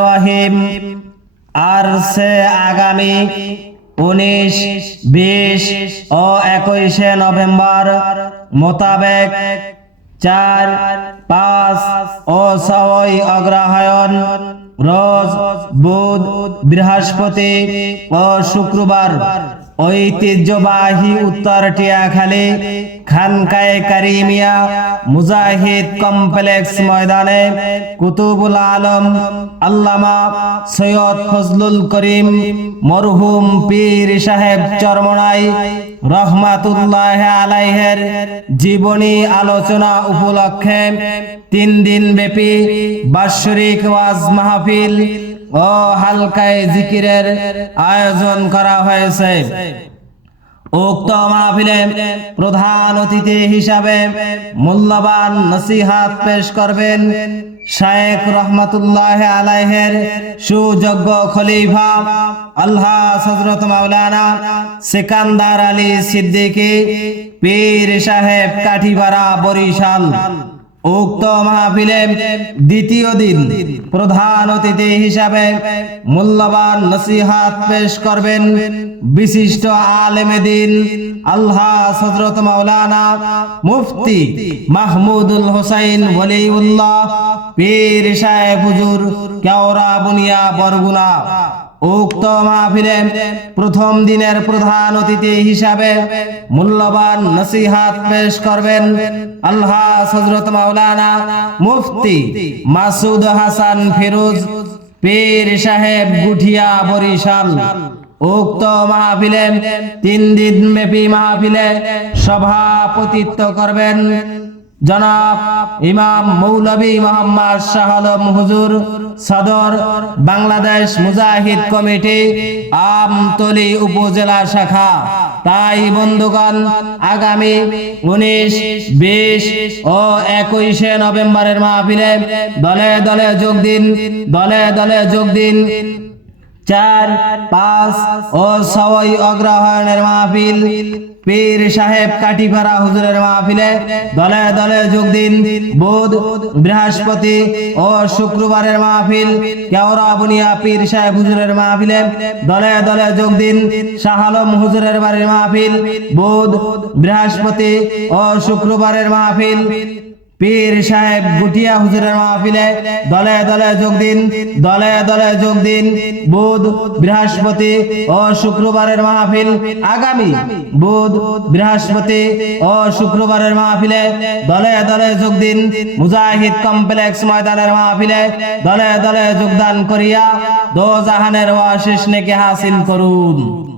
রহিম। আর সে আগামী উনিশ, বিশ ও একুশে নভেম্বর মোতাবেক চার, পাঁচ ও ছয় অগ্রহায়ণ রোজ, বুধ, বৃহস্পতি ও শুক্রবার। ঐতিহ্যবাহী উত্তর টিয়াখালী, খানকায়ে কারিমিয়া, মুজাহিদ কমপ্লেক্স ময়দানে কুতুবুল আলম, আল্লামা সৈয়দ ফজলুল করিম, মরহুম পীর সাহেব চরমনাই, রহমাতুল্লাহ আলাইহের জীবনী আলোচনা উপলক্ষে তিন দিন ব্যাপী বাৎসরিক ওয়াজ মাহফিল ও হালকায় জিকিরের আয়োজন করা হয়েছে। উক্ত মাহফিলে প্রধান অতিথি হিসাবে মূল্যবান নসিহাত পেশ করবেন শায়েখ রহমতুল্লাহ আলাইহের সুযোগ্য খলিফা আল্লাহ হজরত মাওলানা সিকান্দার আলী সিদ্দিকী পীর সাহেব কাঠিপাড়া বরিশাল। উক্ত মাহফিলে দ্বিতীয় দিন প্রধান অতিথি হিসাবে মূল্যবান নসিহাত পেশ করবেন বিশিষ্ট আলেমে দিন আল্লাহ হজরত মাওলানা মুফতি মাহমুদুল হোসাইন ওলিউল্লাহ, পীর সাহেব হুজুর কেওড়া বুনিয়া বরগুনা। উক্ত মাহফিলে প্রথম দিনের প্রধান অতিথি হিসাবে মূল্যবান নসিহাত পেশ করবেন আল্লাহ হজরত মাওলানা মুফতি মাসুদ হাসান ফিরোজ, পীর সাহেব গুঠিয়া বরিশাল। উক্ত মাহফিলে তিন দিন ব্যাপী মাহফিলে সভাপতিত্ব করবেন জনাব ইমাম মৌলভী মোহাম্মদ শাহ আলম হুজুর সদর বাংলাদেশ মুজাহিদ কমিটি আমতলি উপজেলা শাখা। তাই বন্ধুগণ, আগামী উনিশ, বিশ ও একুশে নভেম্বরের মাহফিলে দলে দলে যোগ দিন, দলে দলে যোগ দিন। চার, পাঁচ, ও ছয় অগ্রহায়ণের মাহফিল। পীর সাহেব কাটিপাড়া হুজুরের মাহফিলে দলে দলে যোগ দিন। বুধ, বৃহস্পতি ও শুক্রবারের মাহফিল। কেওড়া, বুনিয়া পীর সাহেব হুজুরের মাহফিলে দলে দলে যোগ দিন। শাহ আলম হুজুরের বাড়ির মাহফিল। বুধ, বৃহস্পতি ও শুক্রবারের মাহফিল। পীর সাহেব গুটিয়া হুজুরের মাহফিলে দলে দলে যোগ দিন, দলে দলে যোগ দিন। বুধ, বৃহস্পতি ও শুক্রবারের মাহফিল আগামী। বুধ, বৃহস্পতি ও শুক্রবারের মাহফিলে দলে দলে যোগ দিন। মুজাহিদ কমপ্লেক্স ময়দানের মাহফিলে দলে দলে যোগদান করিয়া দো জাহানের ওয়াশিস নেকে হাসিল করুন।